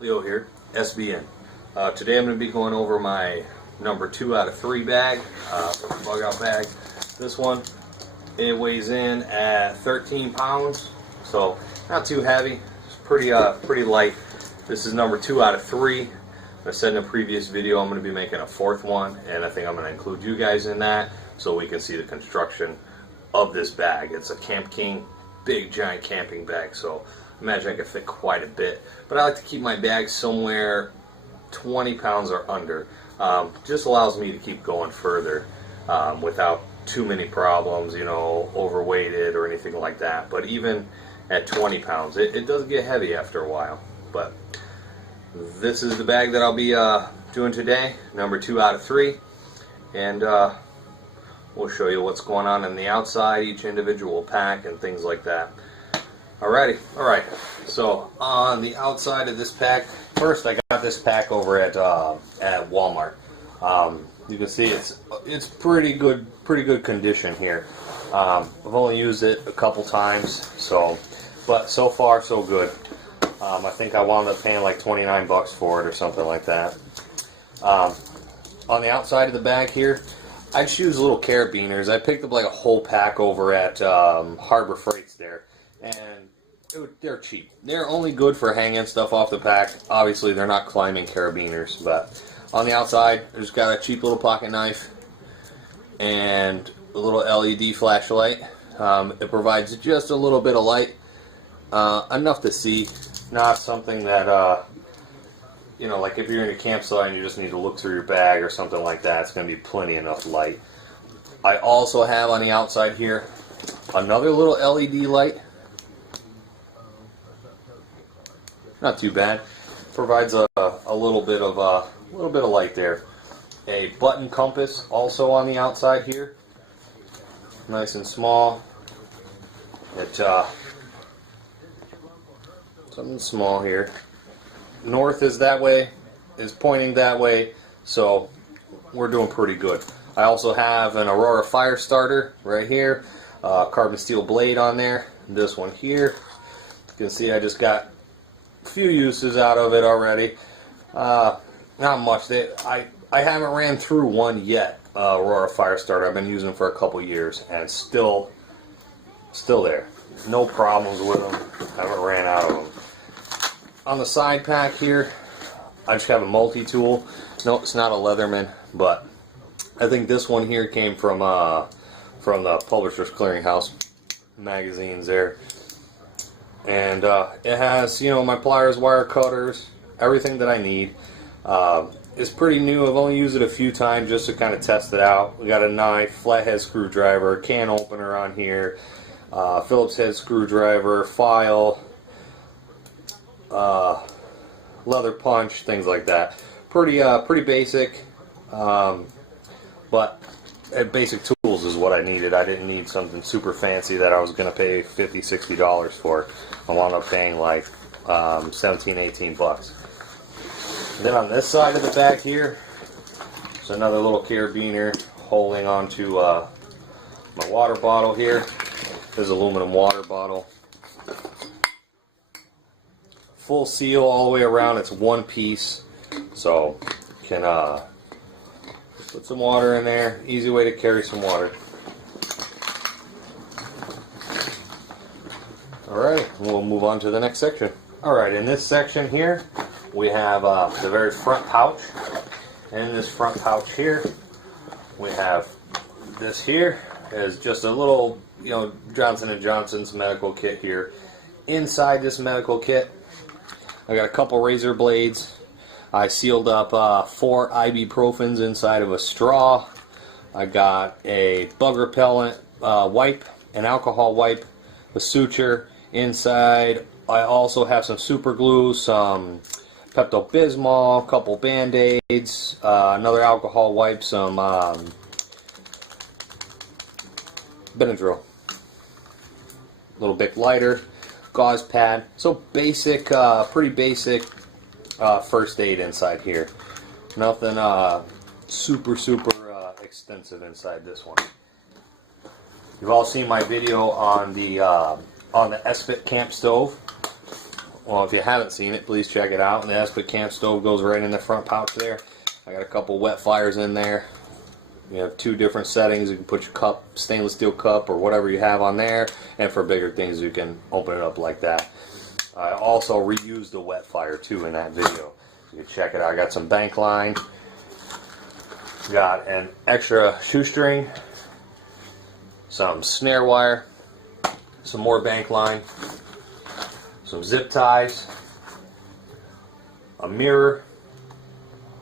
Leo here, SBN. Today I'm going to be going over my number 2 out of 3 bag, bug out bag. This one, it weighs in at 13 pounds, so not too heavy. It's pretty light. This is number 2 out of 3. I said in a previous video I'm going to be making a 4th one, and I think I'm going to include you guys in that so we can see the construction of this bag. It's a Camp King big giant camping bag, so imagine I could fit quite a bit, but I like to keep my bag somewhere 20 pounds or under. Just allows me to keep going further without too many problems, you know, overweighted or anything like that. But even at 20 pounds, it does get heavy after a while. But this is the bag that I'll be doing today, number 2 out of 3, and we'll show you what's going on the outside, each individual pack, and things like that. Alrighty, alright, so on the outside of this pack, first I got this pack over at Walmart. You can see it's pretty good condition here. I've only used it a couple times, but so far so good. I think I wound up paying like 29 bucks for it or something like that. On the outside of the bag here, I just use little carabiners. I picked up like a whole pack over at Harbor Freights there, and they're cheap. They're only good for hanging stuff off the pack. Obviously, they're not climbing carabiners, but on the outside, there's got a cheap little pocket knife and a little LED flashlight. It provides just a little bit of light, enough to see. Not something that you know, like if you're in a campsite and you just need to look through your bag or something like that, it's going to be plenty enough light. I also have on the outside here another little LED light. Not too bad. Provides a little bit of light there. A button compass also on the outside here. Nice and small. Something small here. North is that way, is pointing that way, so we're doing pretty good. I also have an Aurora fire starter right here, carbon steel blade on there. This one here, you can see I just got a few uses out of it already. Not much. I haven't ran through one yet. Aurora fire starter. I've been using them for a couple years, and still there. No problems with them. Haven't ran out of them. On the side pack here, I just have a multi-tool. No, it's not a Leatherman, but I think this one here came from the Publishers Clearinghouse magazines there. And it has, you know, my pliers, wire cutters, everything that I need. It's pretty new. I've only used it a few times just to kind of test it out. We got a knife, flathead screwdriver, can opener on here, Phillips head screwdriver, file, leather punch, things like that. Pretty basic, but basic tools is what I needed. I didn't need something super fancy that I was going to pay $50, $60 for. I wound up paying like 17, 18 bucks. And then on this side of the bag here, there's another little carabiner holding onto my water bottle here. There's an aluminum water bottle. Full seal all the way around. It's one piece, so you can put some water in there. Easy way to carry some water. Alright, we'll move on to the next section. Alright, in this section here, we have the very front pouch. And in this front pouch here, we have this here is just a little, you know, Johnson & Johnson's medical kit here. Inside this medical kit, I got a couple razor blades. I sealed up 4 ibuprofens inside of a straw. I got a bug repellent wipe, an alcohol wipe, a suture inside. I also have some super glue, some Pepto-Bismol, a couple Band-Aids, another alcohol wipe, some Benadryl, a little Bic lighter, gauze pad. So basic, pretty basic first aid inside here. Nothing super extensive inside this one. You've all seen my video on the SFit camp stove. Well, if you haven't seen it, please check it out. And the Espa camp stove goes right in the front pouch there. I got a couple wet fires in there. You have 2 different settings. You can put your cup, stainless steel cup, or whatever you have on there. And for bigger things, you can open it up like that. I also reused the wet fire too in that video. You can check it out. I got some bank line. Got an extra shoestring. Some snare wire. Some more bank line. Some zip ties, a mirror,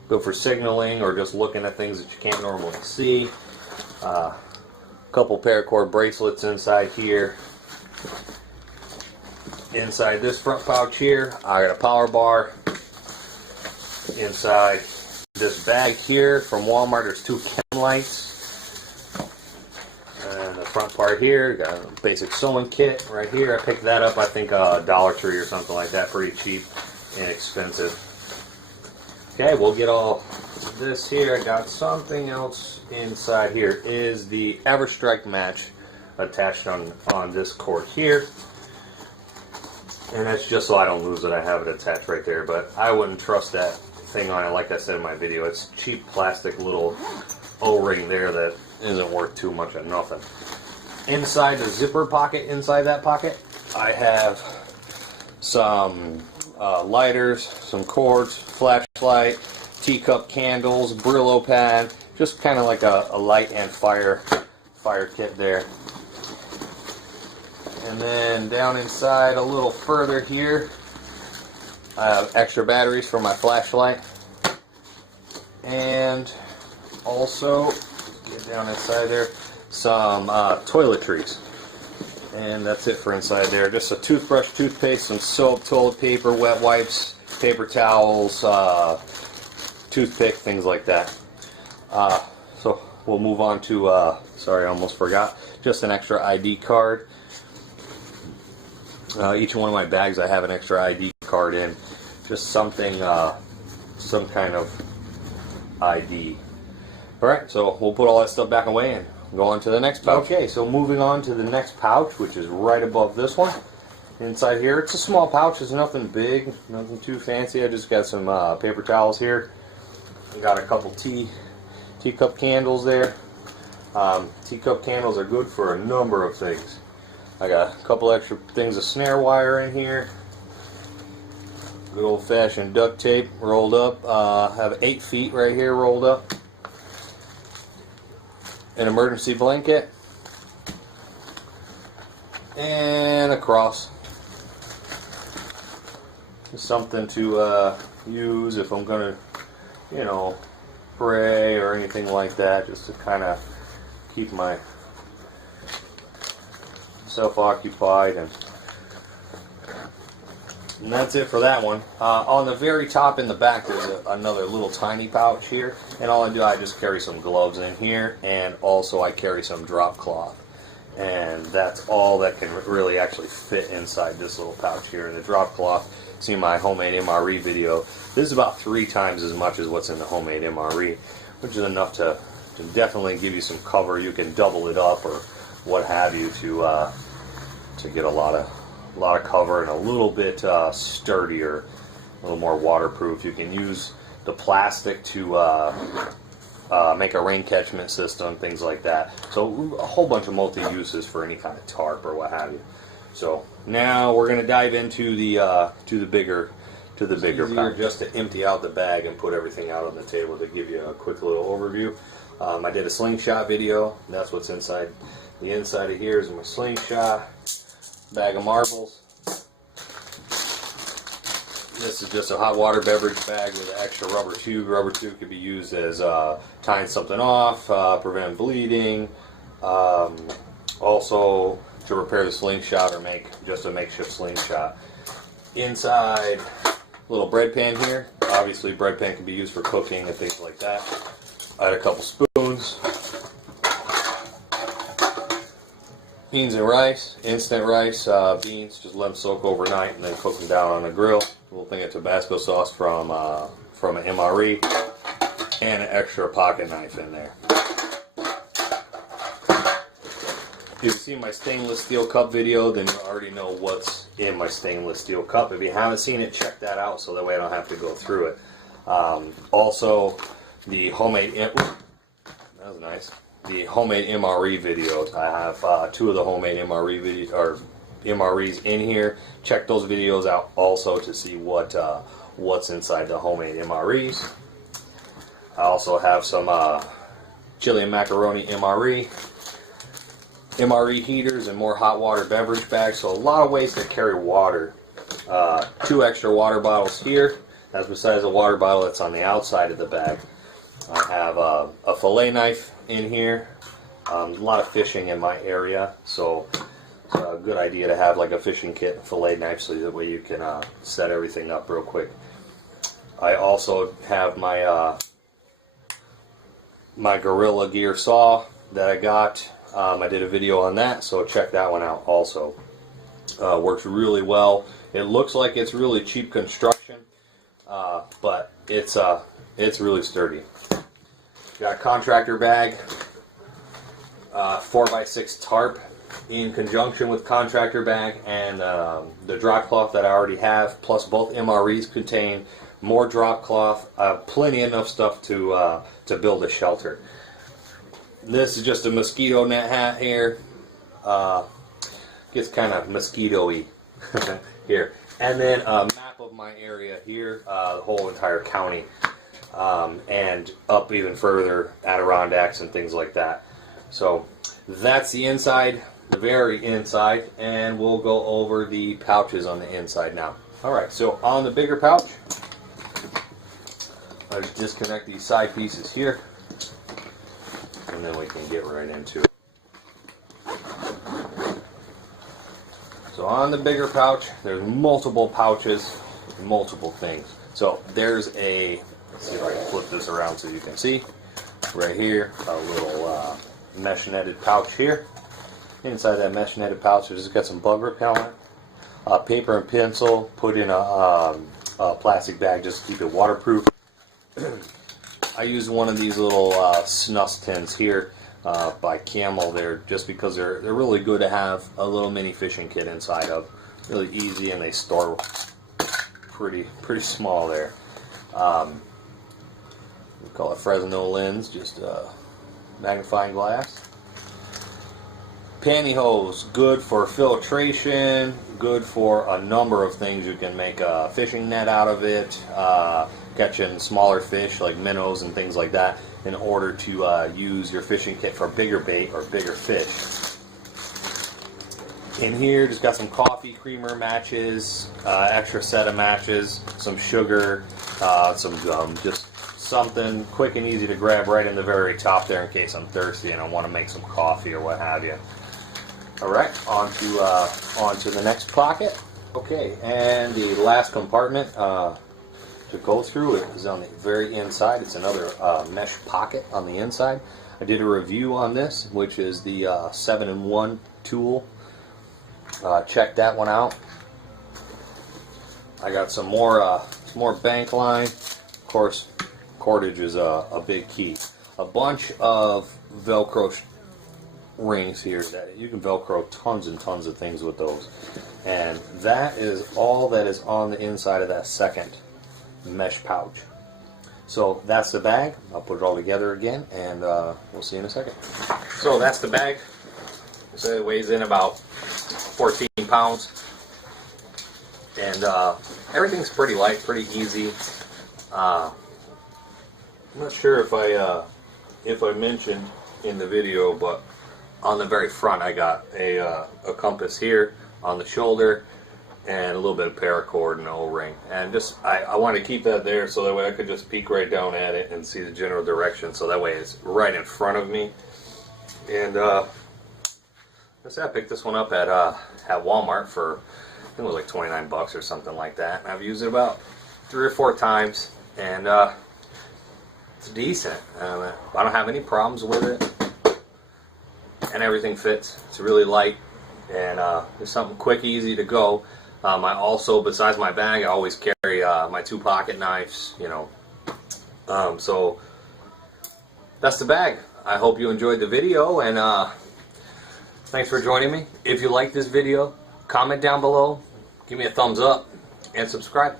good for signaling or just looking at things that you can't normally see, a couple paracord bracelets inside here. Inside this front pouch here, I got a power bar. Inside this bag here from Walmart, there's 2 chem lights. And the front part here, got a basic sewing kit right here. I picked that up, I think, Dollar Tree or something like that. Pretty cheap, inexpensive. Okay, we'll get all this here. I got something else inside here. Is the EverStrike match attached on this cord here. And that's just so I don't lose it. I have it attached right there. But I wouldn't trust that thing on it, like I said in my video. It's cheap plastic little O-ring there that isn't worth too much of nothing. Inside the zipper pocket, inside that pocket, I have some lighters, some cords, flashlight, teacup candles, Brillo pad, just kind of like a light and fire kit there. And then down inside a little further here, I have extra batteries for my flashlight, and also get down inside there some toiletries, and that's it for inside there. Just a toothbrush, toothpaste, some soap, toilet paper, wet wipes, paper towels, toothpick, things like that. So we'll move on to sorry, I almost forgot, just an extra ID card. Each one of my bags I have an extra ID card in, just something, some kind of ID. Alright, so we'll put all that stuff back away and go on to the next pouch. Okay, so moving on to the next pouch, which is right above this one. Inside here, it's a small pouch, it's nothing big, nothing too fancy. I just got some paper towels here. I got a couple teacup candles there. Teacup candles are good for a number of things. I got a couple extra things of snare wire in here. Good old-fashioned duct tape rolled up. I have 8 feet right here rolled up. An emergency blanket. And a cross. Just something to use if I'm going to, you know, pray or anything like that. Just to kind of keep myself occupied. And that's it for that one. On the very top in the back there's another little tiny pouch here, and all I do, I just carry some gloves in here, and also I carry some drop cloth, and that's all that can really actually fit inside this little pouch here. And the drop cloth, see my homemade MRE video, this is about 3 times as much as what's in the homemade MRE, which is enough to definitely give you some cover. You can double it up or what have you to get a lot of cover and a little bit sturdier, a little more waterproof. You can use the plastic to make a rain catchment system, things like that. So a whole bunch of multi-uses for any kind of tarp or what have you. So now we're going to dive into the bigger pouch. Just to empty out the bag and put everything out on the table to give you a quick little overview. I did a slingshot video. That's what's inside. The inside of here is my slingshot. Bag of marbles. This is just a hot water beverage bag with an extra rubber tube. Rubber tube could be used as tying something off, prevent bleeding, also to repair the slingshot or make just a makeshift slingshot. Inside, little bread pan here. Obviously bread pan can be used for cooking and things like that. I had a couple spoons. Beans and rice, instant rice, beans, just let them soak overnight and then cook them down on the grill. A little thing of Tabasco sauce from an MRE, and an extra pocket knife in there. you've seen my stainless steel cup video, then you already know what's in my stainless steel cup. If you haven't seen it, check that out so that way I don't have to go through it. Also, the homemade, that was nice. The homemade MRE videos. I have 2 of the homemade MRE videos, or MREs in here. Check those videos out also to see what's inside the homemade MREs. I also have some chili and macaroni MRE heaters, and more hot water beverage bags. So a lot of ways to carry water. 2 extra water bottles here. That's besides the water bottle that's on the outside of the bag. I have a fillet knife in here. A lot of fishing in my area, so it's a good idea to have like a fishing kit and fillet knife so that way you can set everything up real quick. I also have my my Gorilla Gear saw that I got. I did a video on that, so check that one out also. Works really well. It looks like it's really cheap construction, but it's really sturdy. Got a contractor bag, 4x6 tarp in conjunction with contractor bag, and the drop cloth that I already have, plus both MREs contain more drop cloth, plenty enough stuff to build a shelter. This is just a mosquito net hat here. Gets kind of mosquito-y here. And then a map of my area here, the whole entire county, and up even further, Adirondacks and things like that. So that's the inside, the very inside, and we'll go over the pouches on the inside now. Alright, so on the bigger pouch, I'll just disconnect these side pieces here, and then we can get right into it. So on the bigger pouch, there's multiple pouches, multiple things. So there's a, let's see if I can flip this around so you can see. Right here, a little mesh netted pouch here. Inside that mesh netted pouch, it's got some bug repellent, paper and pencil, put in a plastic bag just to keep it waterproof. I use one of these little snus tins here by Camel there, just because they're really good to have a little mini fishing kit inside of. Really easy, and they store pretty small there. We call it Fresnel lens, just magnifying glass. Pantyhose, good for filtration, good for a number of things. You can make a fishing net out of it, catching smaller fish like minnows and things like that, in order to use your fishing kit for bigger bait or bigger fish. In here, just got some coffee creamer matches, extra set of matches, some sugar, some gum, just something quick and easy to grab right in the very top there in case I'm thirsty and I want to make some coffee or what have you. Alright, onto the next pocket. Okay, and the last compartment to go through is on the very inside. It's another mesh pocket on the inside. I did a review on this, which is the 7-in-1 tool. Check that one out. I got some more bank line. Of course, cordage is a big key. A bunch of Velcro rings here that you can Velcro tons and tons of things with those, and that is all that is on the inside of that second mesh pouch. So that's the bag. I'll put it all together again, and we'll see in a second. So that's the bag. So it weighs in about 14 pounds, and everything's pretty light, pretty easy. I'm not sure if I mentioned in the video, but on the very front I got a compass here on the shoulder, and a little bit of paracord and O-ring, and just I want to keep that there so that way I could just peek right down at it and see the general direction, so that way it's right in front of me. And I picked this one up at Walmart for, I think it was like 29 bucks or something like that, and I've used it about 3 or 4 times, and it's decent. I don't have any problems with it, and everything fits. It's really light, and it's something quick, easy to go. I also, besides my bag, I always carry my 2 pocket knives, you know. So that's the bag. I hope you enjoyed the video, and Thanks for joining me. If you like this video, comment down below, give me a thumbs up, and subscribe.